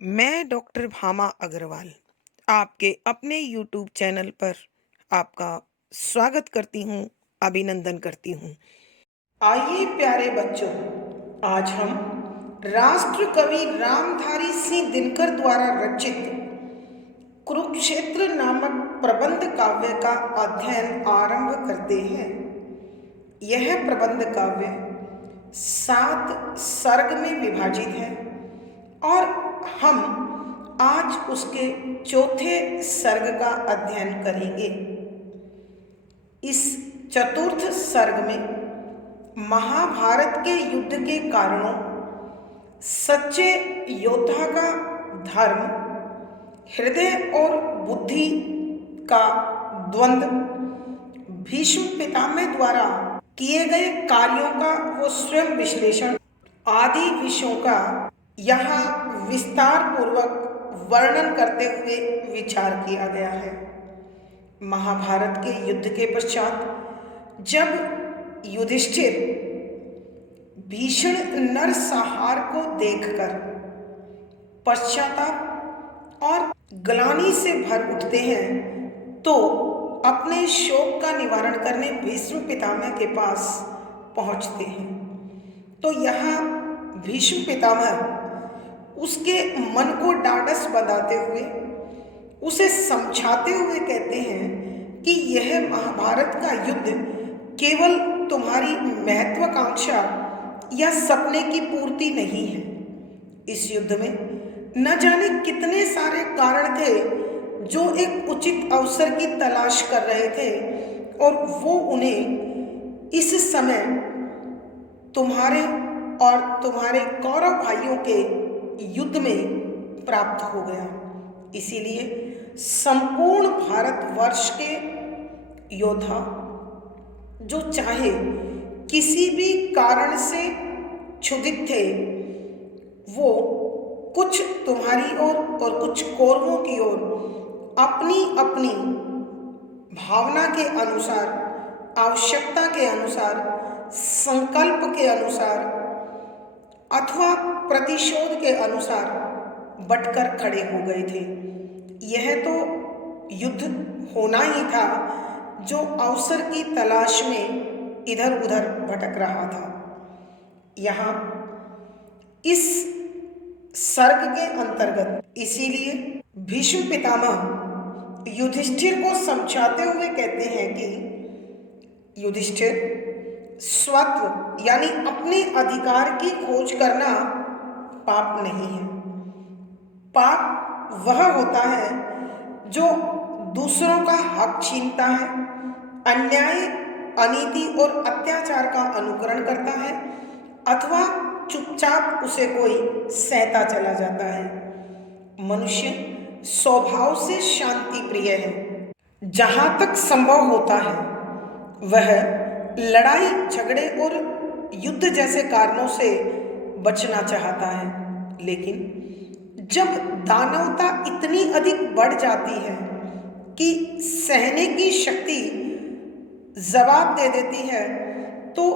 मैं डॉक्टर भामा अग्रवाल आपके अपने यूट्यूब चैनल पर आपका स्वागत करती हूँ, अभिनंदन करती हूँ। आइए प्यारे बच्चों, आज हम राष्ट्र कवि रामधारी सिंह दिनकर द्वारा रचित कुरुक्षेत्र नामक प्रबंध काव्य का अध्ययन आरंभ करते हैं। यह प्रबंध काव्य 7 सर्ग में विभाजित है और हम आज उसके चौथे सर्ग का अध्ययन करेंगे। इस चतुर्थ सर्ग में महाभारत के युद्ध के कारणों, सच्चे योद्धा का धर्म, हृदय और बुद्धि का द्वंद्व, भीष्म पितामह द्वारा किए गए कार्यों का वो स्वयं विश्लेषण आदि विषयों का यहाँ विस्तार पूर्वक वर्णन करते हुए विचार किया गया है। महाभारत के युद्ध के पश्चात जब युधिष्ठिर भीषण नरसंहार को देखकर पश्चाताप और ग्लानि से भर उठते हैं तो अपने शोक का निवारण करने भीष्म पितामह के पास पहुंचते हैं। तो यहाँ भीष्म पितामह उसके मन को ढाढ़स बंधाते हुए, उसे समझाते हुए कहते हैं कि यह महाभारत का युद्ध केवल तुम्हारी महत्वाकांक्षा या सपने की पूर्ति नहीं है। इस युद्ध में न जाने कितने सारे कारण थे जो एक उचित अवसर की तलाश कर रहे थे और वो उन्हें इस समय तुम्हारे और तुम्हारे कौरव भाइयों के युद्ध में प्राप्त हो गया। इसीलिए संपूर्ण भारतवर्ष के योद्धा जो चाहे किसी भी कारण से क्षुधित थे, वो कुछ तुम्हारी ओर और कुछ कौरवों की ओर अपनी अपनी भावना के अनुसार, आवश्यकता के अनुसार, संकल्प के अनुसार अथवा प्रतिशोध के अनुसार बटकर खड़े हो गए थे। यह तो युद्ध होना ही था जो अवसर की तलाश में इधर उधर भटक रहा था। यहाँ इस सर्ग के अंतर्गत इसीलिए भीष्म पितामह युधिष्ठिर को समझाते हुए कहते हैं कि युधिष्ठिर, स्वत्व यानी अपने अधिकार की खोज करना पाप नहीं है। पाप वह होता है जो दूसरों का हक छीनता है, अन्याय, अनीति और अत्याचार का अनुकरण करता है अथवा चुपचाप उसे कोई सहता चला जाता है। मनुष्य स्वभाव से शांति प्रिय है। जहाँ तक संभव होता है वह लड़ाई झगड़े और युद्ध जैसे कारणों से बचना चाहता है, लेकिन जब दानवता इतनी अधिक बढ़ जाती है कि सहने की शक्ति जवाब दे देती है तो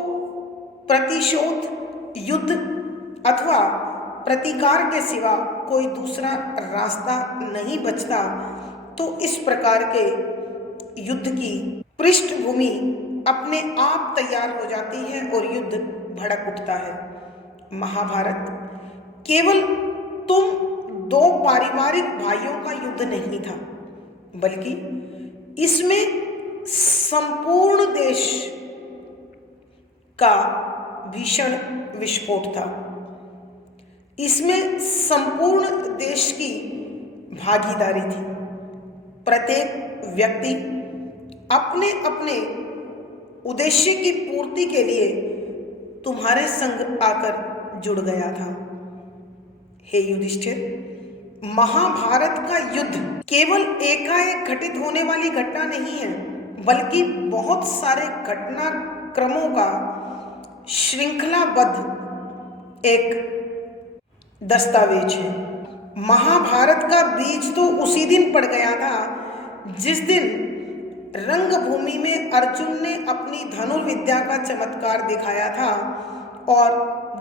प्रतिशोध, युद्ध अथवा प्रतिकार के सिवा कोई दूसरा रास्ता नहीं बचता। तो इस प्रकार के युद्ध की पृष्ठभूमि अपने आप तैयार हो जाती है और युद्ध भड़क उठता है। महाभारत केवल तुम दो पारिवारिक भाइयों का युद्ध नहीं था, बल्कि इसमें संपूर्ण देश का भीषण विस्फोट था। इसमें संपूर्ण देश की भागीदारी थी। प्रत्येक व्यक्ति अपने अपने उद्देश्य की पूर्ति के लिए तुम्हारे संग आकर जुड़ गया था। हे युधिष्ठिर, महाभारत का युद्ध केवल एकाएक घटित होने वाली घटना नहीं है, बल्कि बहुत सारे घटनाक्रमों का श्रृंखलाबद्ध एक दस्तावेज है। महाभारत का बीज तो उसी दिन पड़ गया था जिस दिन रंगभूमि में अर्जुन ने अपनी धनुर्विद्या का चमत्कार दिखाया था और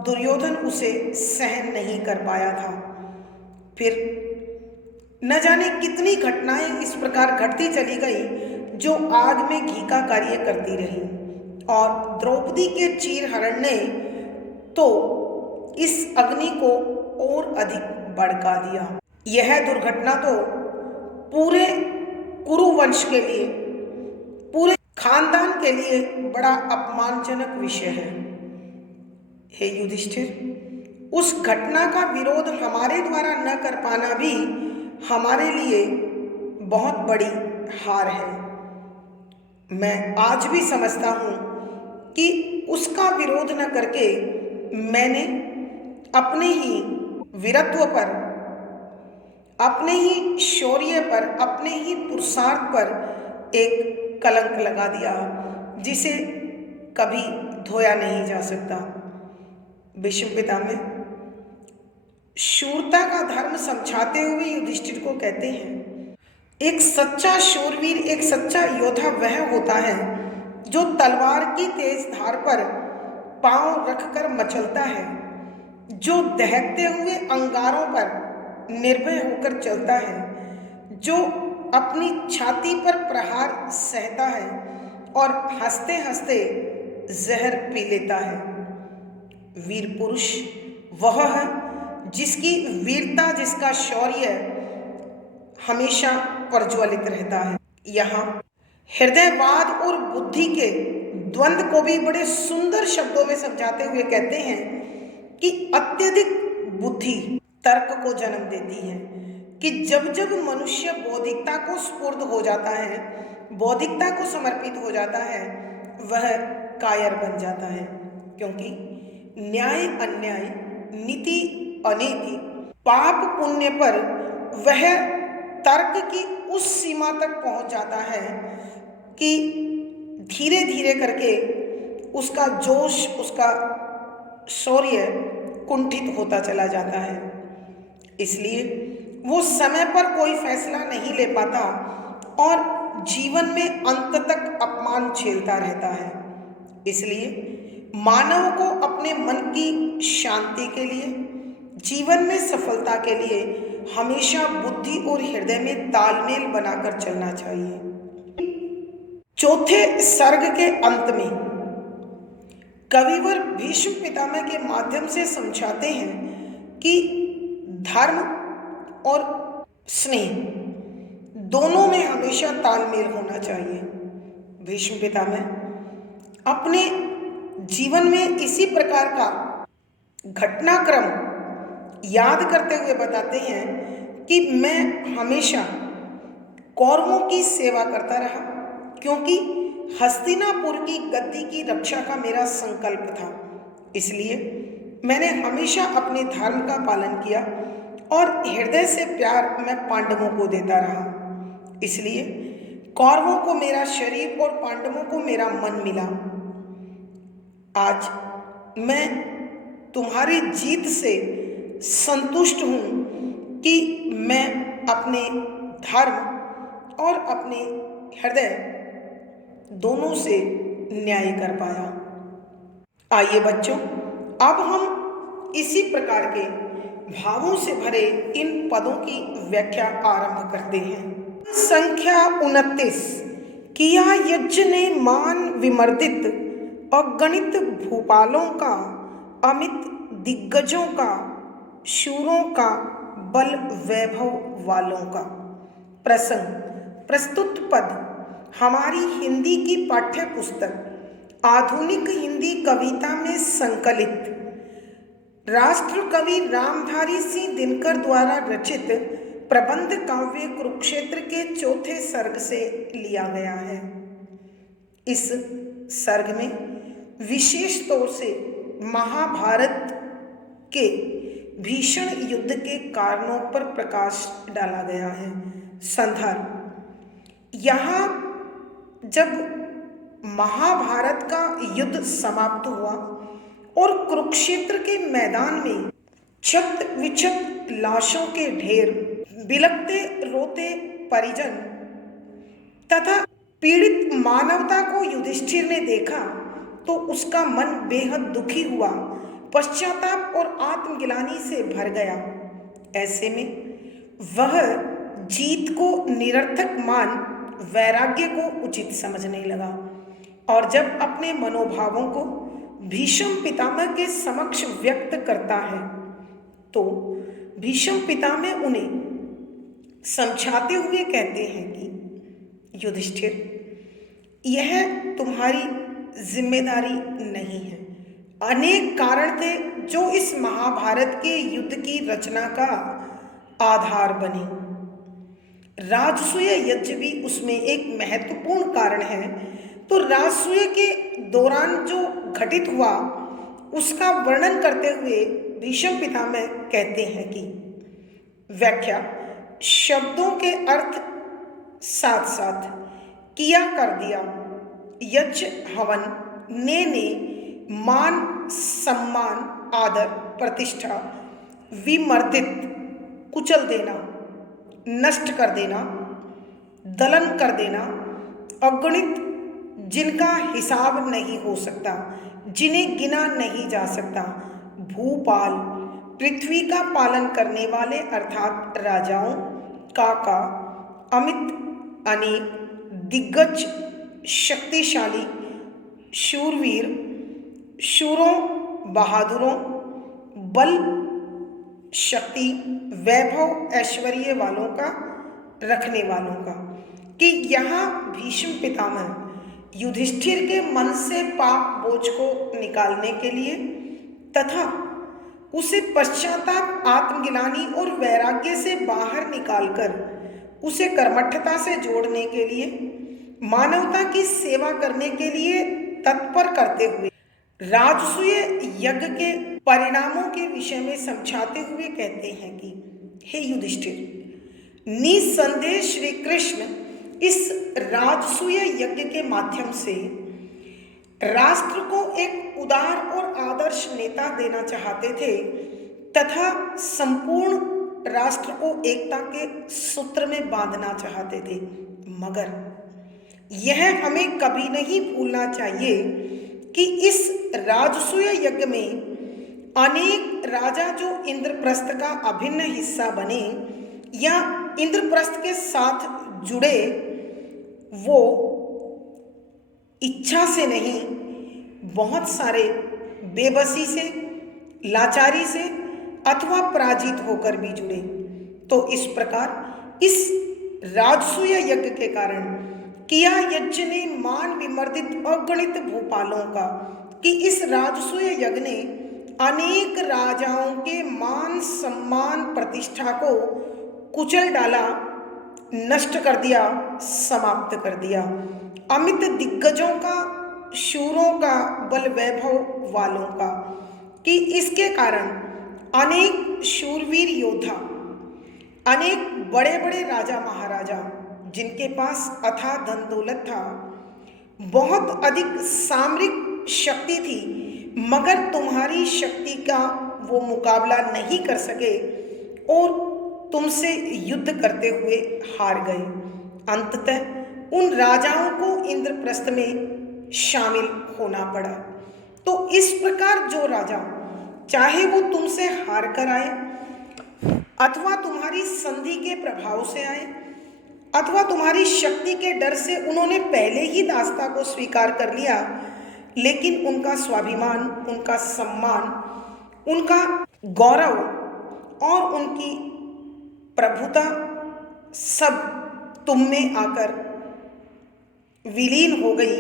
दुर्योधन उसे सहन नहीं कर पाया था। फिर न जाने कितनी घटनाएं इस प्रकार घटती चली गई जो आग में घी का कार्य करती रही, और द्रौपदी के चीरहरण ने तो इस अग्नि को और अधिक भड़का दिया। यह दुर्घटना तो पूरे कुरुवंश के लिए, पूरे खानदान के लिए बड़ा अपमानजनक विषय है। हे युधिष्ठिर, उस घटना का विरोध हमारे द्वारा न कर पाना भी हमारे लिए बहुत बड़ी हार है। मैं आज भी समझता हूँ कि उसका विरोध न करके मैंने अपने ही वीरत्व पर, अपने ही शौर्य पर, अपने ही पुरुषार्थ पर एक कलंक लगा दिया जिसे कभी धोया नहीं जा सकता। भीष्म पितामह शूरता का धर्म समझाते हुए युधिष्ठिर को कहते हैं, एक सच्चा शूरवीर, एक सच्चा योद्धा वह होता है जो तलवार की तेज धार पर पांव रखकर मचलता है, जो दहकते हुए अंगारों पर निर्भय होकर चलता है, जो अपनी छाती पर प्रहार सहता है और हंसते हंसते जहर पी लेता है। वीर पुरुष वह है जिसकी वीरता, जिसका शौर्य हमेशा प्रज्वलित रहता है। यहाँ हृदयवाद और बुद्धि के द्वंद्व को भी बड़े सुंदर शब्दों में समझाते हुए कहते हैं कि अत्यधिक बुद्धि तर्क को जन्म देती है, कि जब जब मनुष्य बौद्धिकता को स्फूर्त हो जाता है, बौद्धिकता को समर्पित हो जाता है, वह कायर बन जाता है। क्योंकि न्याय अन्याय, नीति अनीति, पाप पुण्य पर वह तर्क की उस सीमा तक पहुंच जाता है कि धीरे धीरे करके उसका जोश, उसका शौर्य कुंठित होता चला जाता है। इसलिए वो समय पर कोई फैसला नहीं ले पाता और जीवन में अंत तक अपमान झेलता रहता है। इसलिए मानव को अपने मन की शांति के लिए, जीवन में सफलता के लिए हमेशा बुद्धि और हृदय में तालमेल बनाकर चलना चाहिए। चौथे सर्ग के अंत में कविवर भीष्म पितामह के माध्यम से समझाते हैं कि धर्म और स्नेह दोनों में हमेशा तालमेल होना चाहिए। भीष्म पितामह अपने जीवन में इसी प्रकार का घटनाक्रम याद करते हुए बताते हैं कि मैं हमेशा कौरवों की सेवा करता रहा, क्योंकि हस्तिनापुर की गद्दी की रक्षा का मेरा संकल्प था। इसलिए मैंने हमेशा अपने धर्म का पालन किया और हृदय से प्यार मैं पांडवों को देता रहा। इसलिए कौरवों को मेरा शरीर और पांडवों को मेरा मन मिला। आज मैं तुम्हारी जीत से संतुष्ट हूँ कि मैं अपने धर्म और अपने हृदय दोनों से न्याय कर पाया। आइए बच्चों, अब हम इसी प्रकार के भावों से भरे इन पदों की व्याख्या आरंभ करते हैं। संख्या 29। किया यज्ञ ने मान विमर्दित, अगणित भूपालों का, अमित दिग्गजों का, शूरों का, बल वैभव वालों का। प्रसंग प्रस्तुत पद हमारी हिंदी की पाठ्य पुस्तक आधुनिक हिंदी कविता में संकलित राष्ट्र कवि रामधारी सिंह दिनकर द्वारा रचित प्रबंध काव्य कुरुक्षेत्र के चौथे सर्ग से लिया गया है। इस सर्ग में विशेष तौर से महाभारत के भीषण युद्ध के कारणों पर प्रकाश डाला गया है। संदर्भ: यहाँ जब महाभारत का युद्ध समाप्त हुआ और कुरुक्षेत्र के मैदान में क्षत विक्षत लाशों के ढेर, बिलखते रोते परिजन तथा पीड़ित मानवता को युधिष्ठिर ने देखा तो उसका मन बेहद दुखी हुआ, पश्चाताप और आत्मग्लानि से भर गया। ऐसे में वह जीत को निरर्थक मान वैराग्य को उचित समझने लगा और जब अपने मनोभावों को भीष्म पितामह के समक्ष व्यक्त करता है तो भीष्म पितामह उन्हें समझाते हुए कहते हैं कि युधिष्ठिर, यह तुम्हारी जिम्मेदारी नहीं है। अनेक कारण थे जो इस महाभारत के युद्ध की रचना का आधार बने। राजसूय यज्ञ भी उसमें एक महत्वपूर्ण कारण है। तो राजसूय के दौरान जो घटित हुआ उसका वर्णन करते हुए भीष्म पितामह कहते हैं कि व्याख्या, शब्दों के अर्थ साथ साथ किया कर दिया। यज्ञ हवन ने मान सम्मान आदर प्रतिष्ठा विमर्दित कुचल देना, नष्ट कर देना, दलन कर देना, अगणित जिनका हिसाब नहीं हो सकता, जिन्हें गिना नहीं जा सकता, भूपाल पृथ्वी का पालन करने वाले अर्थात राजाओं, काका, अमित, अनेक, दिग्गज, शक्तिशाली, शूरवीर, शूरों, बहादुरों, बल, शक्ति, वैभव, ऐश्वर्य वालों का, रखने वालों का, कि यहाँ भीष्म पितामह युधिष्ठिर के मन से पाप बोझ को निकालने के लिए तथा उसे पश्चाताप, आत्मग्लानि और वैराग्य से बाहर निकालकर उसे कर्मठता से जोड़ने के लिए, मानवता की सेवा करने के लिए तत्पर करते हुए राजसूय यज्ञ के परिणामों के विषय में समझाते हुए कहते हैं कि हे युधिष्ठिर, निसंदेह श्री कृष्ण इस राजसूय यज्ञ के माध्यम से राष्ट्र को एक उदार और आदर्श नेता देना चाहते थे तथा संपूर्ण राष्ट्र को एकता के सूत्र में बांधना चाहते थे। मगर यह हमें कभी नहीं भूलना चाहिए कि इस राजसूय यज्ञ में अनेक राजा जो इंद्रप्रस्थ का अभिन्न हिस्सा बने या इंद्रप्रस्थ के साथ जुड़े, वो इच्छा से नहीं, बहुत सारे बेबसी से, लाचारी से अथवा पराजित होकर भी जुड़े। तो इस प्रकार इस राजसूय यज्ञ के कारण किया यज्ञ ने मान विमर्दित अगणित भूपालों का, कि इस राजसूय यज्ञ ने अनेक राजाओं के मान सम्मान प्रतिष्ठा को कुचल डाला, नष्ट कर दिया, समाप्त कर दिया। अमित दिग्गजों का, शूरों का, बल वैभव वालों का, कि इसके कारण अनेक शूरवीर योद्धा, अनेक बड़े बड़े राजा महाराजा जिनके पास अथाह धन दौलत था, बहुत अधिक सामरिक शक्ति थी, मगर तुम्हारी शक्ति का वो मुकाबला नहीं कर सके और तुमसे युद्ध करते हुए हार गए। अंततः उन राजाओं को इंद्रप्रस्थ में शामिल होना पड़ा। तो इस प्रकार जो राजा, चाहे वो तुमसे हार कर आए अथवा तुम्हारी संधि के प्रभाव से आए अथवा तुम्हारी शक्ति के डर से उन्होंने पहले ही दासता को स्वीकार कर लिया, लेकिन उनका स्वाभिमान, उनका सम्मान, उनका गौरव और उनकी प्रभुता सब तुम में आकर विलीन हो गई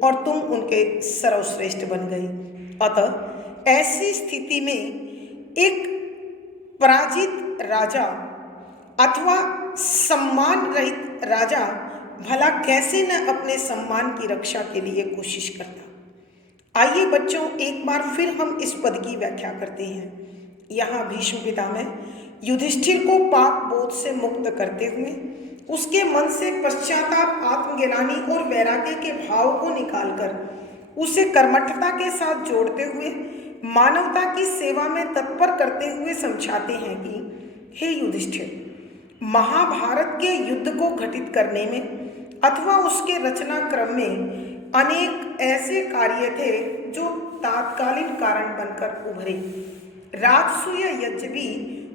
और तुम उनके सर्वश्रेष्ठ बन गई। अतः ऐसी स्थिति में एक पराजित राजा अथवा सम्मान रहित राजा भला कैसे न अपने सम्मान की रक्षा के लिए कोशिश करता। आइए बच्चों, एक बार फिर हम इस पद की व्याख्या करते हैं। यहाँ भीष्म पितामह युधिष्ठिर को पाप बोध से मुक्त करते हुए उसके मन से पश्चाताप, आत्मग्लानि और वैराग्य के भाव को निकालकर उसे कर्मठता के साथ जोड़ते हुए मानवता की सेवा में तत्पर करते हुए समझाते हैं कि हे युधिष्ठिर, महाभारत के युद्ध को घटित करने में अथवा उसके रचना क्रम में अनेक ऐसे कार्य थे जो तात्कालीन कारण बनकर उभरे। राजसूय यज्ञ भी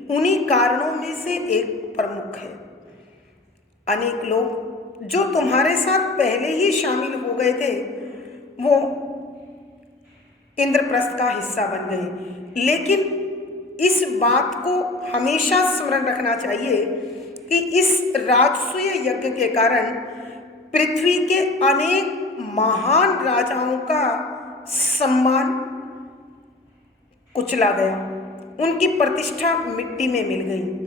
उन्हीं कारणों में से एक प्रमुख है। अनेक लोग जो तुम्हारे साथ पहले ही शामिल हो गए थे वो इंद्रप्रस्थ का हिस्सा बन गए, लेकिन इस बात को हमेशा स्मरण रखना चाहिए कि इस राजसूय यज्ञ के कारण पृथ्वी के अनेक महान राजाओं का सम्मान कुचला गया, उनकी प्रतिष्ठा मिट्टी में मिल गई।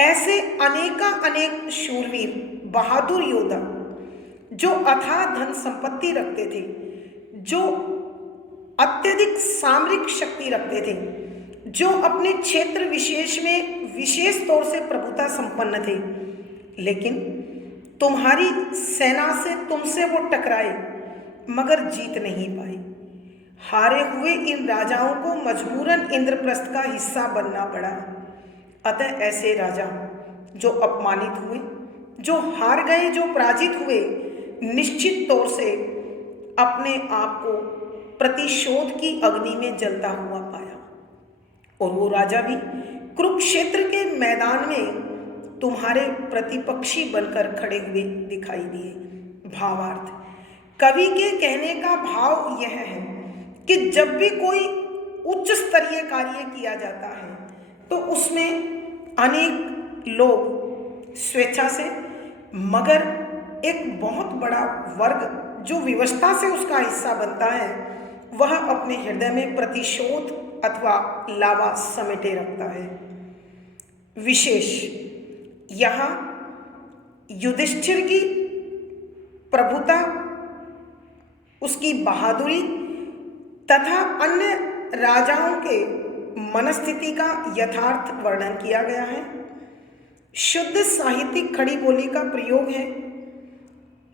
ऐसे अनेक शूरवीर बहादुर योद्धा जो अथाह धन संपत्ति रखते थे, जो अत्यधिक सामरिक शक्ति रखते थे, जो अपने क्षेत्र विशेष में विशेष तौर से प्रभुता संपन्न थे, लेकिन तुम्हारी सेना से तुमसे वो टकराए मगर जीत नहीं पाए। हारे हुए इन राजाओं को मजबूरन इंद्रप्रस्थ का हिस्सा बनना पड़ा। अतः ऐसे राजा जो अपमानित हुए, जो हार गए, जो पराजित हुए, निश्चित तौर से अपने आप को प्रतिशोध की अग्नि में जलता हुआ पाया। और वो राजा भी कुरुक्षेत्र के मैदान में तुम्हारे प्रतिपक्षी बनकर खड़े हुए दिखाई दिए। भावार्थ, कवि के कहने का भाव यह है कि जब भी कोई उच्च स्तरीय कार्य किया जाता है तो उसमें अनेक लोग स्वेच्छा से, मगर एक बहुत बड़ा वर्ग जो विवशता से उसका हिस्सा बनता है, वह अपने हृदय में प्रतिशोध अथवा लावा समेटे रखता है। विशेष यहाँ युधिष्ठिर की प्रभुता, उसकी बहादुरी तथा अन्य राजाओं के मनस्थिति का यथार्थ वर्णन किया गया है। शुद्ध साहित्यिक खड़ी बोली का प्रयोग है।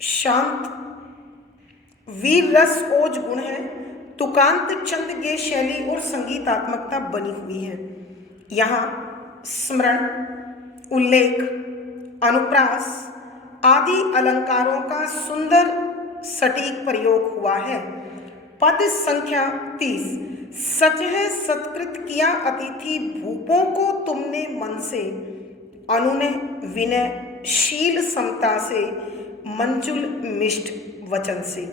शांत वीर रस ओज गुण है। तुकांत चंद गे शैली और संगीतात्मकता बनी हुई है। यहाँ स्मरण, उल्लेख, अनुप्रास आदि अलंकारों का सुंदर सटीक प्रयोग हुआ है। पद संख्या 30। सच है सत्कृत किया अतिथि भूपों को तुमने मन से, अनुने विनय शील समता से, मंजुल मिष्ट वचन से।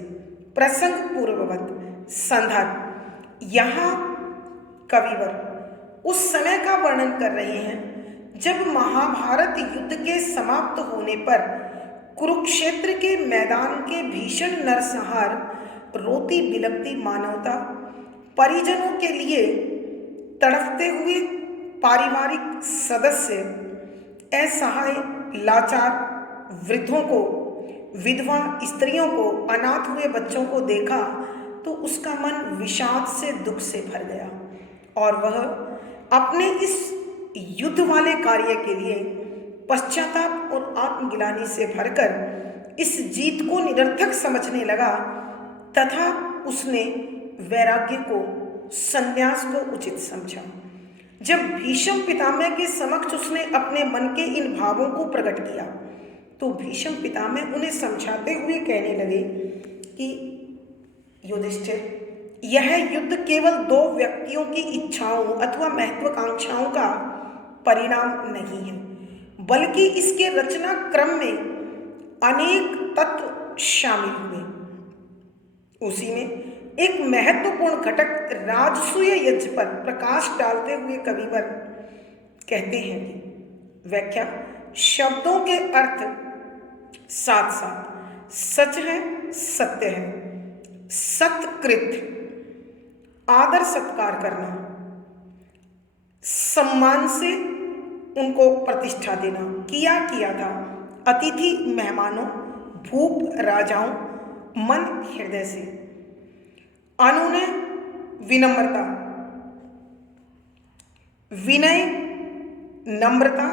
प्रसंग पूर्ववत। संदर्भ, यहाँ कविवर उस समय का वर्णन कर रहे हैं जब महाभारत युद्ध के समाप्त होने पर कुरुक्षेत्र के मैदान के भीषण नरसंहार, रोती बिलखती मानवता, परिजनों के लिए तड़पते हुए पारिवारिक सदस्य, असहाय लाचार वृद्धों को, विधवा स्त्रियों को, अनाथ हुए बच्चों को देखा तो उसका मन विषाद से, दुख से भर गया और वह अपने इस युद्ध वाले कार्य के लिए पश्चाताप और आत्मग्लानि से भरकर इस जीत को निरर्थक समझने लगा तथा उसने वैराग्य को, संन्यास को उचित समझा। जब भीष्म पितामह के समक्ष उसने अपने मन के इन भावों को प्रकट किया तो भीष्म पितामह उन्हें समझाते हुए कहने लगे कि युधिष्ठिर, यह युद्ध केवल दो व्यक्तियों की इच्छाओं अथवा महत्वाकांक्षाओं का परिणाम नहीं है, बल्कि इसके रचना क्रम में अनेक तत्व शामिल हुए। उसी में एक महत्वपूर्ण घटक राजसूय यज्ञ पर प्रकाश डालते हुए कविवर कहते हैं कि व्याख्या, शब्दों के अर्थ साथ साथ सच है, सत्य है, सत्कृत आदर सत्कार करना, सम्मान से उनको प्रतिष्ठा देना, किया था, अतिथि मेहमानों, भूप राजाओं, मन हृदय से, अनुनय विनम्रता, विनय नम्रता,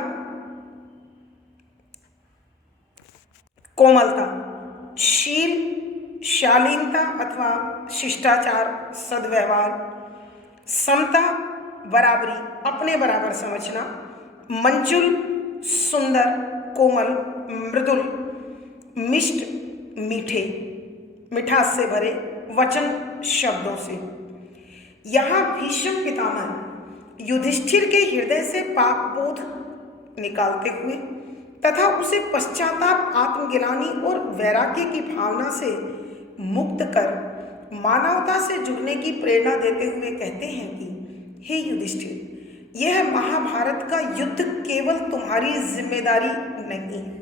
कोमलता, शील शालीनता अथवा शिष्टाचार, सद्व्यवहार, समता बराबरी, अपने बराबर समझना, मंजुल सुंदर, कोमल, मृदुल, मिष्ट मीठे, मिठास से भरे, वचन शब्दों से। यहाँ भीष्म पितामह युधिष्ठिर के हृदय से पाप बोध निकालते हुए तथा उसे पश्चाताप, आत्मग्लानि और वैराग्य की भावना से मुक्त कर मानवता से जुड़ने की प्रेरणा देते हुए कहते हैं कि हे युधिष्ठिर, यह महाभारत का युद्ध केवल तुम्हारी जिम्मेदारी नहीं है।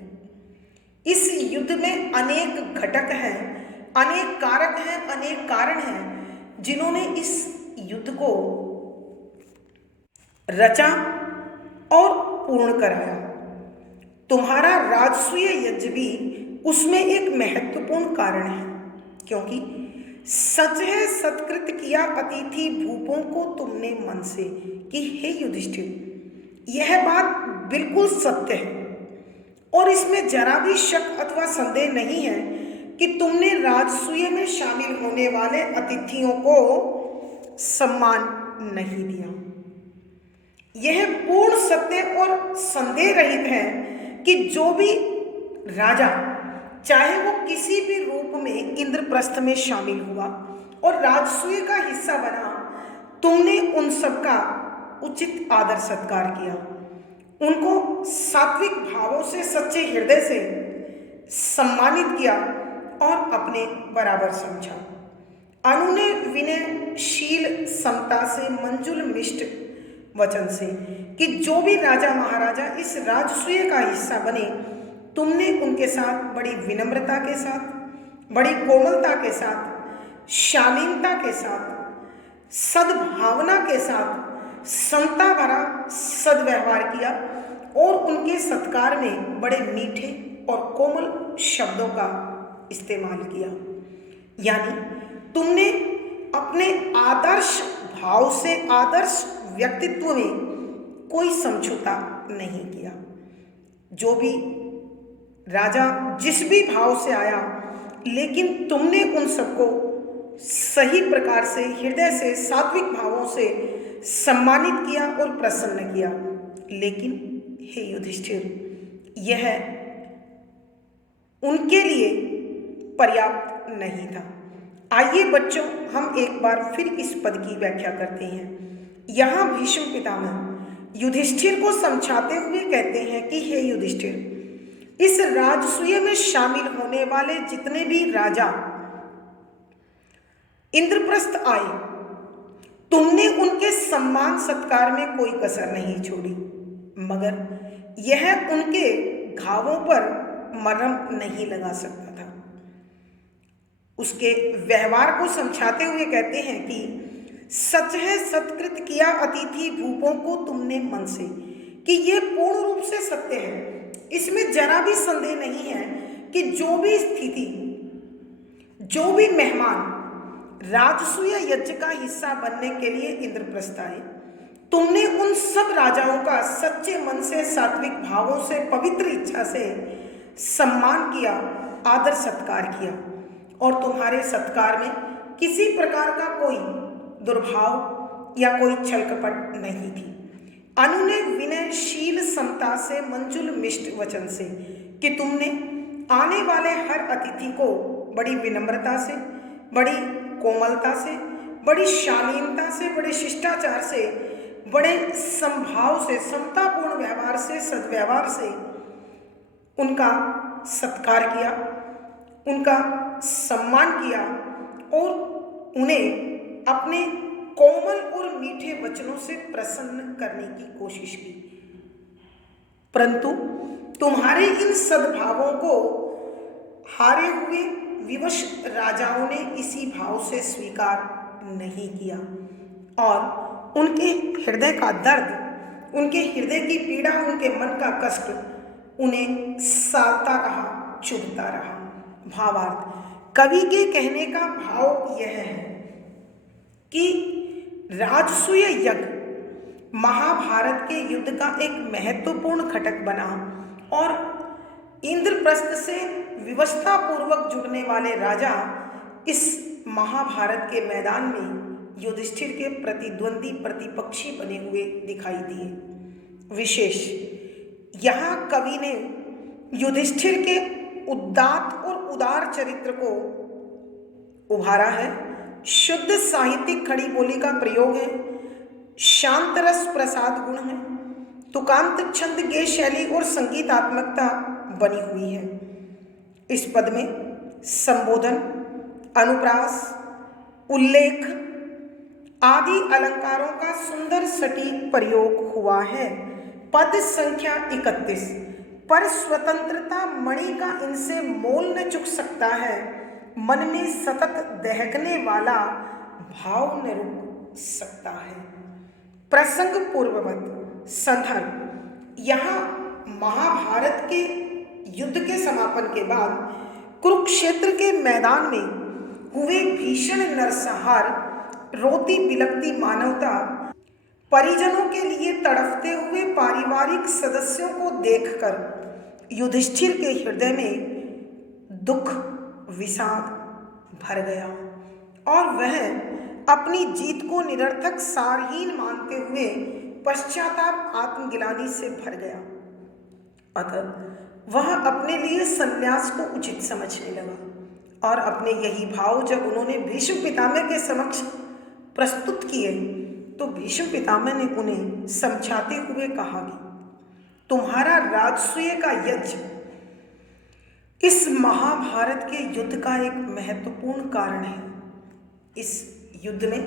इस युद्ध में अनेक घटक हैं, अनेक कारक हैं, अनेक कारण हैं जिन्होंने इस युद्ध को रचा और पूर्ण कराया। तुम्हारा राजसूय यज्ञ भी उसमें एक महत्वपूर्ण कारण है, क्योंकि सच है सत्कृत किया अतिथि भूपों को तुमने मन से, कि हे युधिष्ठिर, यह बात बिल्कुल सत्य है और इसमें जरा भी शक अथवा संदेह नहीं है कि तुमने राजसूय में शामिल होने वाले अतिथियों को सम्मान नहीं दिया। यह पूर्ण सत्य और संदेह रहित है कि जो भी राजा, चाहे वो किसी भी रूप में इंद्रप्रस्थ में शामिल हुआ और राजसूय का हिस्सा बना, तुमने उन सब का उचित आदर सत्कार किया, उनको सात्विक भावों से, सच्चे हृदय से सम्मानित किया और अपने बराबर समझा। अनुने विनयशील समता से, मंजुल मिष्ट वचन से, कि जो भी राजा महाराजा इस राजसूय का हिस्सा बने, तुमने उनके साथ बड़ी विनम्रता के साथ, बड़ी कोमलता के साथ, शालीनता के साथ, सद्भावना के साथ, समता भरा सद्व्यवहार किया और उनके सत्कार में बड़े मीठे और कोमल शब्दों का इस्तेमाल किया। यानी तुमने अपने आदर्श भाव से, आदर्श व्यक्तित्व में कोई समझौता नहीं किया। जो भी राजा जिस भी भाव से आया, लेकिन तुमने उन सबको सही प्रकार से, हृदय से, सात्विक भावों से सम्मानित किया और प्रसन्न किया। लेकिन हे युधिष्ठिर, यह उनके लिए पर्याप्त नहीं था। आइए बच्चों, हम एक बार फिर इस पद की व्याख्या करते हैं। यहाँ भीष्म पितामह युधिष्ठिर को समझाते हुए कहते हैं कि हे युधिष्ठिर, इस राजसूय में शामिल होने वाले जितने भी राजा इंद्रप्रस्थ आए, तुमने उनके सम्मान सत्कार में कोई कसर नहीं छोड़ी, मगर यह उनके घावों पर मरहम नहीं लगा सकता था। उसके व्यवहार को समझाते हुए कहते हैं कि सच है सत्कृत किया अतिथि भूपों को तुमने मन से, कि यह पूर्ण रूप से सत्य है, इसमें जरा भी संदेह नहीं है कि जो भी स्थिति, जो भी मेहमान राजसूय यज्ञ का हिस्सा बनने के लिए इंद्रप्रस्थ आए, तुमने उन सब राजाओं का सच्चे मन से, सात्विक भावों से, पवित्र इच्छा से सम्मान किया, आदर सत्कार किया और तुम्हारे सत्कार में किसी प्रकार का कोई दुर्भाव या कोई छल कपट नहीं थी। अनुने विनयशील समता से, मंजुल मिष्ट वचन से, कि तुमने आने वाले हर अतिथि को बड़ी विनम्रता से, बड़ी कोमलता से, बड़ी शालीनता से, बड़े शिष्टाचार से, बड़े समभाव से, समतापूर्ण व्यवहार से, सद्व्यवहार से उनका सत्कार किया, उनका सम्मान किया और उन्हें अपने कोमल और मीठे वचनों से प्रसन्न करने की कोशिश की। परंतु तुम्हारे इन सद्भावों को हारे हुए विवश राजाओं ने इसी भाव से स्वीकार नहीं किया और उनके हृदय का दर्द, उनके हृदय की पीड़ा, उनके मन का कष्ट उन्हें सालता रहा, चुभता रहा। भावार्थ, कवि के कहने का भाव यह है कि राजसूय यज्ञ महाभारत के युद्ध का एक महत्वपूर्ण घटक बना और इंद्रप्रस्थ से विवशता पूर्वक जुड़ने वाले राजा इस महाभारत के मैदान में युधिष्ठिर के प्रतिद्वंदी, प्रतिपक्षी बने हुए दिखाई दिए। विशेष यहाँ कवि ने युधिष्ठिर के उदात्त और उदार चरित्र को उभारा है। शुद्ध साहित्यिक खड़ी बोली का प्रयोग है, शांत रस प्रसाद गुण है, तुकांत छंद गेय शैली और संगीतात्मकता बनी हुई है। इस पद में संबोधन, अनुप्रास, उल्लेख आदि अलंकारों का सुंदर सटीक प्रयोग हुआ है। पद संख्या 31। पर स्वतंत्रता मणि का इनसे मोल न चुक सकता है, मन में सतत दहकने वाला भाव न रुक सकता है। प्रसंग पूर्ववत संदर्भ। यहाँ महाभारत के युद्ध के समापन के बाद कुरुक्षेत्र के मैदान में हुए भीषण नरसंहार, रोती बिलखती मानवता, परिजनों के लिए तड़पते हुए पारिवारिक सदस्यों को देखकर युधिष्ठिर के हृदय में दुख विषाद भर गया और वह अपनी जीत को निरर्थक सारहीन मानते हुए पश्चाताप आत्मग्लानि से भर गया। अतः वह अपने लिए संन्यास को उचित समझने लगा और अपने यही भाव जब उन्होंने भीष्म पितामह के समक्ष प्रस्तुत किए तो भीष्म पितामह ने उन्हें समझाते हुए कहा कि तुम्हारा राजसूय का यज्ञ इस महाभारत के युद्ध का एक महत्वपूर्ण कारण है। इस युद्ध में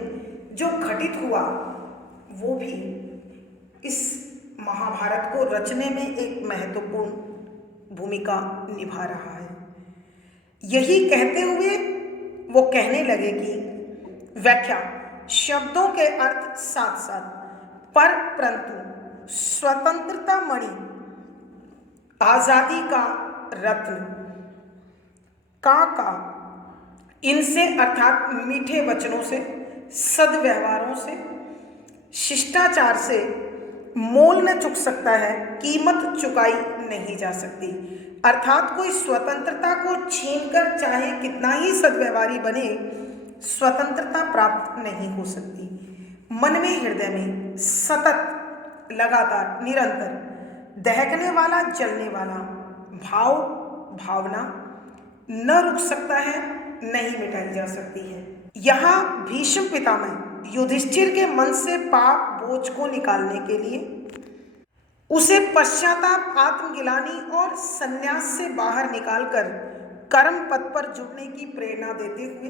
जो घटित हुआ वो भी इस महाभारत को रचने में एक महत्वपूर्ण भूमिका निभा रहा है। यही कहते हुए वो कहने लगे कि व्याख्या शब्दों के अर्थ साथ साथ पर परंतु स्वतंत्रता मणि, आजादी का रत्न का इनसे अर्थात मीठे वचनों से, सद्व्यवहारों से, शिष्टाचार से मोल न चुक सकता है, कीमत चुकाई नहीं जा सकती। अर्थात कोई स्वतंत्रता को छीनकर चाहे कितना ही सद्व्यवहारी बने, स्वतंत्रता प्राप्त नहीं हो सकती। मन में, हृदय में सतत, लगातार, निरंतर दहकने वाला, जलने वाला भावना न रुक सकता है, नहीं मिटाई जा सकती है। यहाँ भीष्म पितामह युधिष्ठिर के मन से पाप बोझ को निकालने के लिए उसे पश्चाताप, आत्मग्लानि और संन्यास से बाहर निकालकर कर्म पथ पर जुड़ने की प्रेरणा देते हुए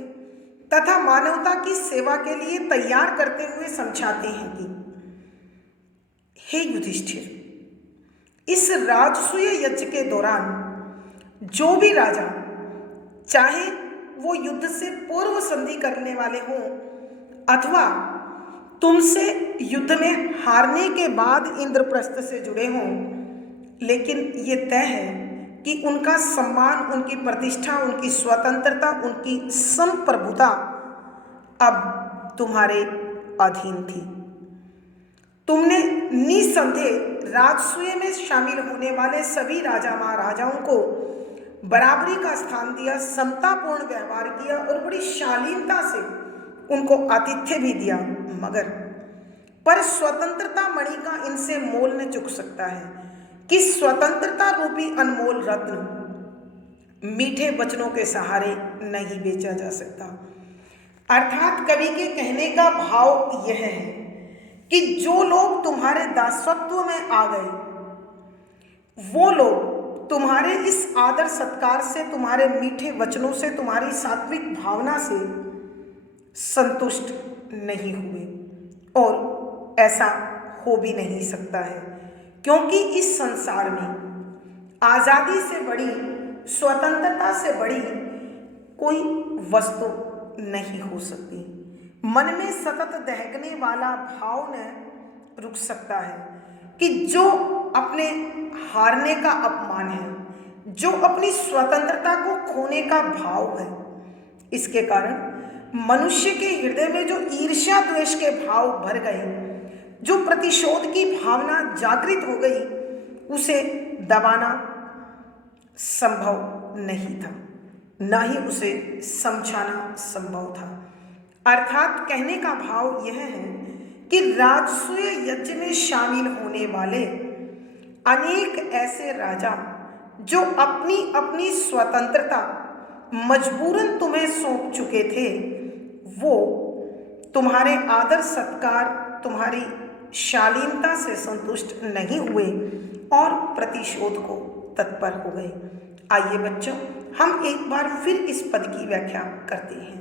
तथा मानवता की सेवा के लिए तैयार करते हुए समझाते हैं कि हे युधिष्ठिर, इस राजसूय यज्ञ के दौरान जो भी राजा, चाहे वो युद्ध से पूर्व संधि करने वाले हों अथवा तुमसे युद्ध में हारने के बाद इंद्रप्रस्थ से जुड़े हों, लेकिन ये तय है कि उनका सम्मान, उनकी प्रतिष्ठा, उनकी स्वतंत्रता, उनकी संप्रभुता अब तुम्हारे अधीन थी। तुमने निसंदेह राजसूय में शामिल होने वाले सभी राजा महाराजाओं को बराबरी का स्थान दिया, समतापूर्ण व्यवहार किया और बड़ी शालीनता से उनको आतिथ्य भी दिया, मगर पर स्वतंत्रता मणि का इनसे मोल न चुक सकता है कि स्वतंत्रता रूपी अनमोल रत्न मीठे वचनों के सहारे नहीं बेचा जा सकता। अर्थात कवि के कहने का भाव यह है कि जो लोग तुम्हारे दासत्व में आ गए, वो लोग तुम्हारे इस आदर सत्कार से, तुम्हारे मीठे वचनों से, तुम्हारी सात्विक भावना से संतुष्ट नहीं हुए और ऐसा हो भी नहीं सकता है, क्योंकि इस संसार में आज़ादी से बड़ी, स्वतंत्रता से बड़ी कोई वस्तु नहीं हो सकती। मन में सतत दहकने वाला भाव न रुक सकता है कि जो अपने हारने का अपमान है, जो अपनी स्वतंत्रता को खोने का भाव है, इसके कारण मनुष्य के हृदय में जो ईर्ष्या द्वेष के भाव भर गए, जो प्रतिशोध की भावना जागृत हो गई, उसे दबाना संभव नहीं था, ना ही उसे समझाना संभव था। अर्थात कहने का भाव यह है कि राजसूय यज्ञ में शामिल होने वाले अनेक ऐसे राजा जो अपनी अपनी स्वतंत्रता मजबूरन तुम्हें सौंप चुके थे, वो तुम्हारे आदर सत्कार, तुम्हारी शालीनता से संतुष्ट नहीं हुए और प्रतिशोध को तत्पर हो गए। आइए बच्चों, हम एक बार फिर इस पद की व्याख्या करते हैं।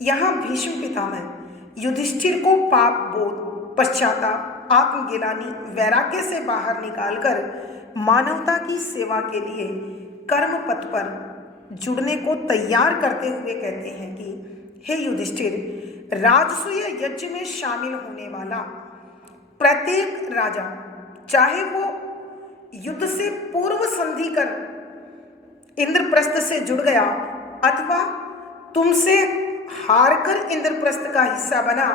यहाँ भीष्म पितामह युधिष्ठिर को पाप बोध, पश्चाताप, आत्मगिलानी, वैराग्य से बाहर निकालकर मानवता की सेवा के लिए कर्म पथ पर जुड़ने को तैयार करते हुए कहते हैं कि हे युधिष्ठिर, राजसूय यज्ञ में शामिल होने वाला प्रत्येक राजा, चाहे वो युद्ध से पूर्व संधि कर इंद्रप्रस्थ से जुड़ गया अथवा तुमसे हारकर इंद्रप्रस्थ का हिस्सा बना,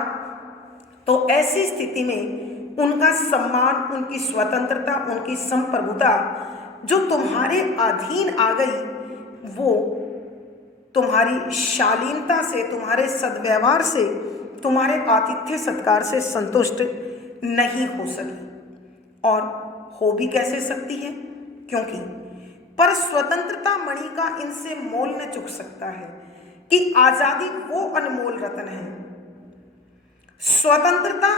तो ऐसी स्थिति में उनका सम्मान, उनकी स्वतंत्रता, उनकी संप्रभुता जो तुम्हारे अधीन आ गई, वो तुम्हारी शालीनता से, तुम्हारे सद्व्यवहार से, तुम्हारे आतिथ्य सत्कार से संतुष्ट नहीं हो सकी। और हो भी कैसे सकती है, क्योंकि पर स्वतंत्रता मणि का इनसे मोल न चुक सकता है कि आजादी वो अनमोल रत्न है, स्वतंत्रता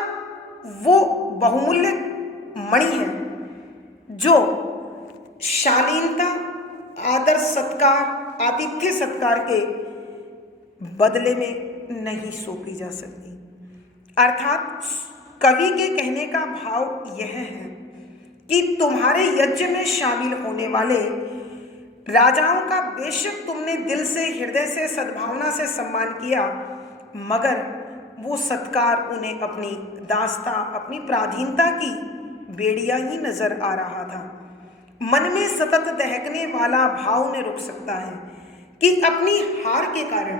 वो बहुमूल्य मणि है जो शालीनता, आदर सत्कार, आतिथ्य सत्कार के बदले में नहीं सौंपी जा सकती। अर्थात कवि के कहने का भाव यह है कि तुम्हारे यज्ञ में शामिल होने वाले राजाओं का बेशक तुमने दिल से, हृदय से, सद्भावना से सम्मान किया, मगर वो सत्कार उन्हें अपनी दास्ता, अपनी पराधीनता की बेड़िया ही नजर आ रहा था। मन में सतत दहकने वाला भाव ने रुक सकता है कि अपनी हार के कारण,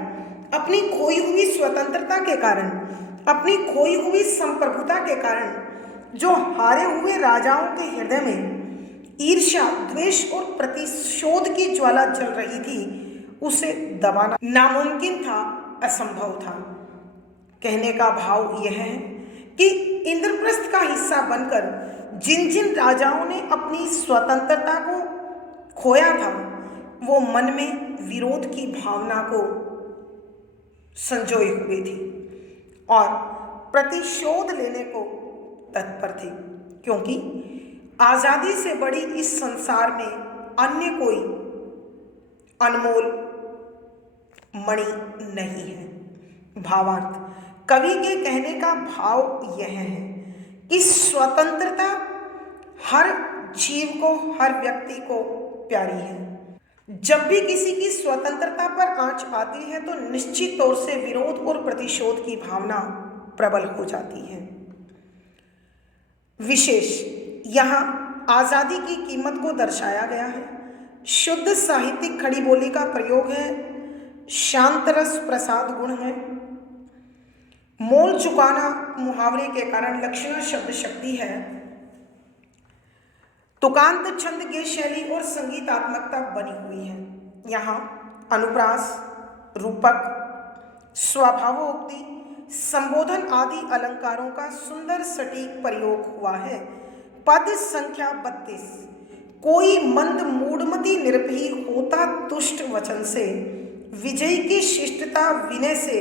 अपनी खोई हुई स्वतंत्रता के कारण, अपनी खोई हुई संप्रभुता के कारण जो हारे हुए राजाओं के हृदय में ईर्ष्या, द्वेष और प्रतिशोध की ज्वाला जल रही थी, उसे दबाना नामुमकिन था, असंभव था। कहने का भाव यह है कि इंद्रप्रस्थ का हिस्सा बनकर जिन जिन राजाओं ने अपनी स्वतंत्रता को खोया था, वो मन में विरोध की भावना को संजोए हुए थी और प्रतिशोध लेने को तत्पर थे, क्योंकि आजादी से बड़ी इस संसार में अन्य कोई अनमोल मणि नहीं है। भावार्थ, कवि के कहने का भाव यह है कि स्वतंत्रता हर जीव को, हर व्यक्ति को प्यारी है। जब भी किसी की स्वतंत्रता पर आंच आती है तो निश्चित तौर से विरोध और प्रतिशोध की भावना प्रबल हो जाती है। विशेष यहाँ आज़ादी की कीमत को दर्शाया गया है। शुद्ध साहित्यिक खड़ी बोली का प्रयोग है, शांत रस प्रसाद गुण है, मोल चुकाना मुहावरे के कारण लक्षणा शब्द शक्ति है, तुकांत छंद गे शैली और संगीतात्मकता बनी हुई है। यहाँ अनुप्रास, रूपक, स्वभावोक्ति, संबोधन आदि अलंकारों का सुंदर सटीक प्रयोग हुआ है। पद संख्या 32। कोई मंद मूढ़मति निर्भीक होता तुष्ट वचन से, विजय की शिष्टता विनय से,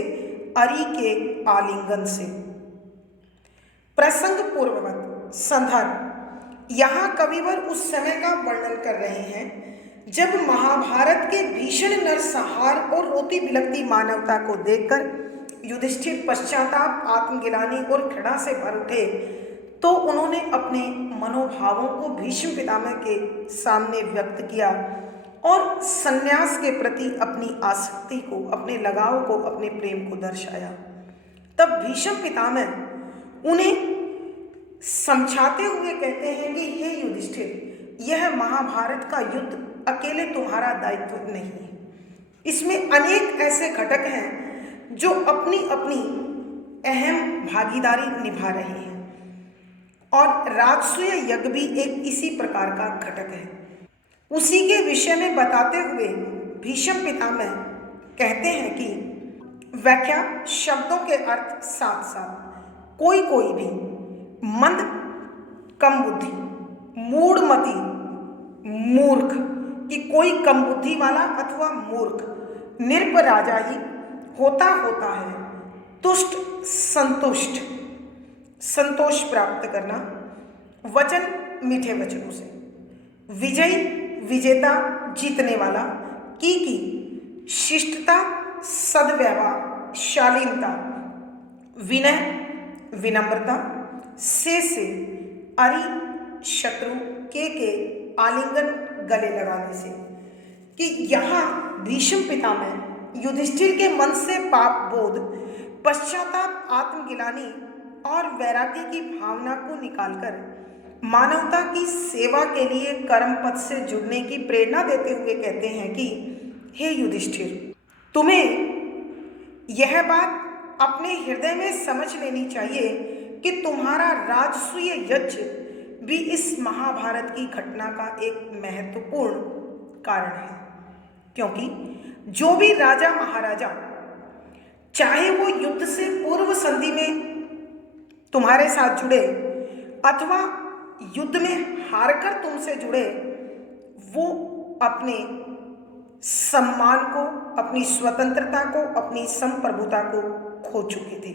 अरि के आलिंगन से। प्रसंग पूर्ववत संदर्भ, यहाँ कविवर उस समय का वर्णन कर रहे हैं जब महाभारत के भीषण नरसंहार और रोती बिलखती मानवता को देखकर युधिष्ठिर पश्चाताप, आत्मगिलानी और घृणा से भर उठे, तो उन्होंने अपने मनोभावों को भीष्म पितामह के सामने व्यक्त किया और सन्यास के प्रति अपनी आसक्ति को, अपने लगाव को, अपने प्रेम को दर्शाया। तब भीष्म पितामह उन्हें समझाते हुए कहते हैं कि हे युधिष्ठिर, यह महाभारत का युद्ध अकेले तुम्हारा दायित्व नहीं है। इसमें अनेक ऐसे घटक हैं जो अपनी अपनी अहम भागीदारी निभा रहे हैं और राजसूय यज्ञ भी एक इसी प्रकार का घटक है। उसी के विषय में बताते हुए भीष्म पितामह कहते हैं कि व्याख्या शब्दों के अर्थ साथ साथ कोई कोई भी मंद, कम बुद्धि, मूढ़मति, मूर्ख, कि कोई कम बुद्धि वाला अथवा मूर्ख, निरपराजा ही होता है, तुष्ट संतुष्ट, संतोष प्राप्त करना, वचन मीठे वचनों से, विजयी विजेता जीतने वाला, की शिष्टता सद्व्यवहार शालीनता, विनय विनम्रता, से अरि शत्रु, के आलिंगन गले लगाने से। कि यहाँ भीष्म पितामह युधिष्ठिर के मन से पाप बोध, पश्चाताप, आत्मगिलानी और वैराग्य की भावना को निकालकर मानवता की सेवा के लिए कर्म पथ से जुड़ने की प्रेरणा देते हुए कहते हैं कि हे युधिष्ठिर, तुम्हें यह बात अपने हृदय में समझ लेनी चाहिए कि तुम्हारा राजसूय यज्ञ भी इस महाभारत की घटना का एक महत्वपूर्ण कारण है। क्योंकि जो भी राजा महाराजा, चाहे वो युद्ध से पूर्व संधि में तुम्हारे साथ जुड़े अथवा युद्ध में हारकर तुमसे जुड़े, वो अपने सम्मान को, अपनी स्वतंत्रता को, अपनी संप्रभुता को खो चुके थे।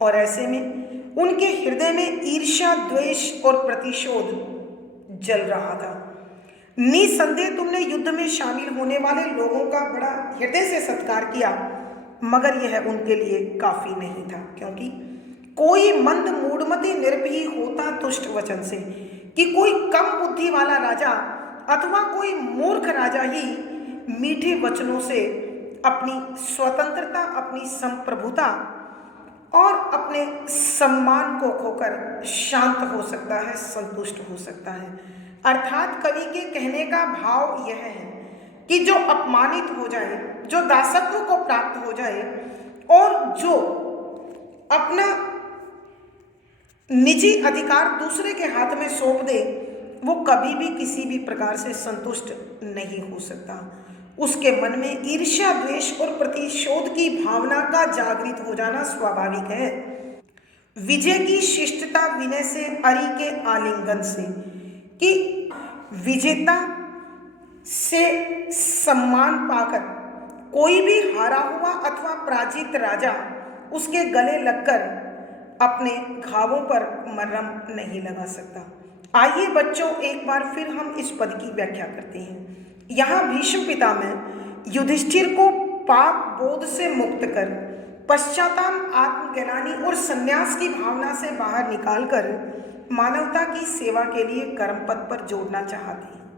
और ऐसे में उनके हृदय में ईर्ष्या, द्वेष और प्रतिशोध जल रहा था। निसंदेह तुमने युद्ध में शामिल होने वाले लोगों का बड़ा हृदय से सत्कार किया, मगर यह उनके लिए काफी नहीं था। क्योंकि कोई मंद मूढ़मति निरपी होता तुष्ट वचन से, कि कोई कम बुद्धि वाला राजा अथवा कोई मूर्ख राजा ही मीठे वचनों से अपनी स्वतंत्रता, अपनी संप्रभुता और अपने सम्मान को खोकर शांत हो सकता है, संतुष्ट हो सकता है। अर्थात कवि के कहने का भाव यह है कि जो अपमानित हो जाए, जो दासत्व को प्राप्त हो जाए और जो अपना निजी अधिकार दूसरे के हाथ में सौंप दे, वो कभी भी किसी भी प्रकार से संतुष्ट नहीं हो सकता। उसके मन में ईर्ष्या, द्वेष और प्रतिशोध की भावना का जागृत हो जाना स्वाभाविक है। विजय की शिष्टता विनय से, अरि के आलिंगन से, कि विजेता से सम्मान पाकर कोई भी हारा हुआ अथवा पराजित राजा उसके गले लगकर अपने घावों पर मरहम नहीं लगा सकता। आइए बच्चों, एक बार फिर हम इस पद की व्याख्या करते हैं। यहाँ भीष्म पितामह युधिष्ठिर को पाप बोध से मुक्त कर, पश्चाताप, आत्मग्लानि और संन्यास की भावना से बाहर निकालकर मानवता की सेवा के लिए कर्म पथ पर जोड़ना चाहते हैं।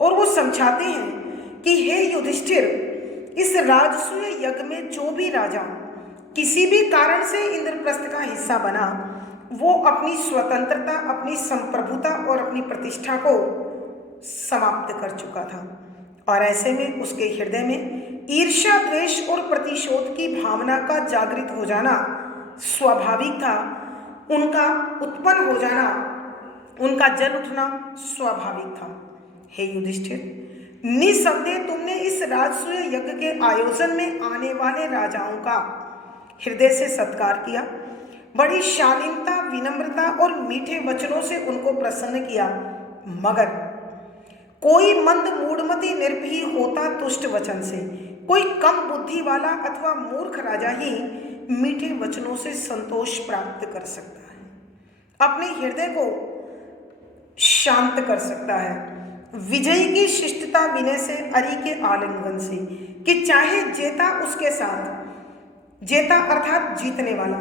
और वो समझाते हैं कि हे युधिष्ठिर, इस राजसूय यज्ञ में जो भी राजा किसी भी कारण से इंद्रप्रस्थ का हिस्सा बना, वो अपनी स्वतंत्रता, अपनी संप्रभुता और अपनी प्रतिष्ठा को समाप्त कर चुका था। और ऐसे में उसके हृदय में ईर्ष्या, द्वेष और प्रतिशोध की भावना का जागृत हो जाना स्वाभाविक था। उनका उत्पन्न हो जाना, उनका जल उठना स्वाभाविक था। हे युधिष्ठिर, निसंदेह तुमने इस राजसूय यज्ञ के आयोजन में आने वाले राजाओं का हृदय से सत्कार किया, बड़ी शालीनता, विनम्रता और मीठे वचनों से उनको प्रसन्न किया। मगर कोई मंद मूढ़मति निर्भीय होता तुष्ट वचन से, कोई कम बुद्धि वाला अथवा मूर्ख राजा ही मीठे वचनों से संतोष प्राप्त कर सकता है, अपने हृदय को शांत कर सकता है। विजयी की शिष्टता विनय से, अरि के आलिंगन से, कि चाहे जेता उसके साथ, जेता अर्थात जीतने वाला,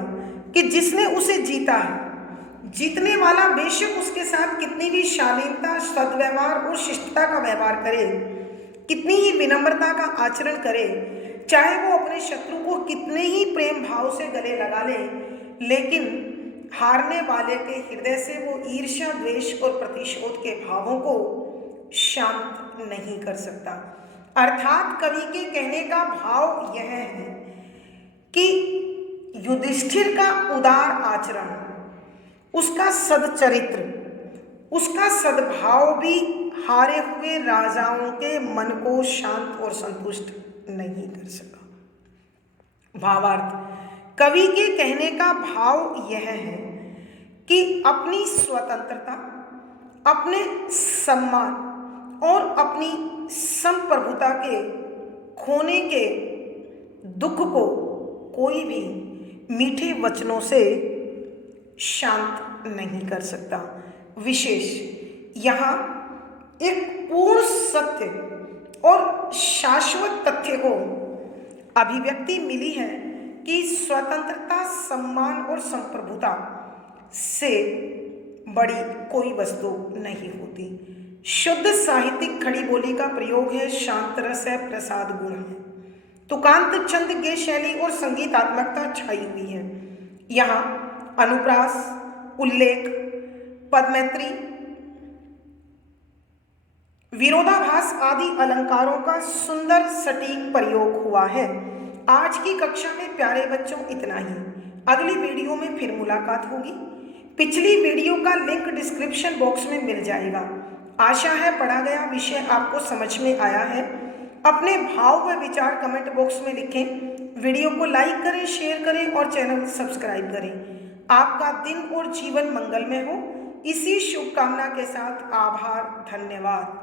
कि जिसने उसे जीता है, जीतने वाला बेशक उसके साथ कितनी भी शालीनता, सद्व्यवहार और शिष्टता का व्यवहार करे, कितनी ही विनम्रता का आचरण करे, चाहे वो अपने शत्रु को कितने ही प्रेम भाव से गले लगा ले, लेकिन हारने वाले के हृदय से वो ईर्ष्या, द्वेष और प्रतिशोध के भावों को शांत नहीं कर सकता। अर्थात कवि के कहने का भाव यह है कि युधिष्ठिर का उदार आचरण, उसका सदचरित्र, उसका सद्भाव भी हारे हुए राजाओं के मन को शांत और संतुष्ट नहीं कर सका। भावार्थ, कवि के कहने का भाव यह है कि अपनी स्वतंत्रता, अपने सम्मान और अपनी संप्रभुता के खोने के दुख को कोई भी मीठे वचनों से शांत नहीं कर सकता। विशेष यहाँ एक पूर्ण सत्य और शाश्वत तथ्य को अभिव्यक्ति मिली है कि स्वतंत्रता, सम्मान और संप्रभुता से बड़ी कोई वस्तु नहीं होती। शुद्ध साहित्यिक खड़ी बोली का प्रयोग है, शांत रस है, प्रसाद गुण है, तुकांत छंद गे शैली और संगीतात्मकता छाई हुई है। यहाँ अनुप्रास, उल्लेख, पदमैत्री, विरोधाभास आदि अलंकारों का सुंदर सटीक प्रयोग हुआ है। आज की कक्षा में प्यारे बच्चों इतना ही। अगली वीडियो में फिर मुलाकात होगी। पिछली वीडियो का लिंक डिस्क्रिप्शन बॉक्स में मिल जाएगा। आशा है पढ़ा गया विषय आपको समझ में आया है। अपने भाव व विचार कमेंट बॉक्स में लिखें। वीडियो को लाइक करें, शेयर करें और चैनल सब्सक्राइब करें। आपका दिन और जीवन मंगलमय हो, इसी शुभकामना के साथ आभार, धन्यवाद।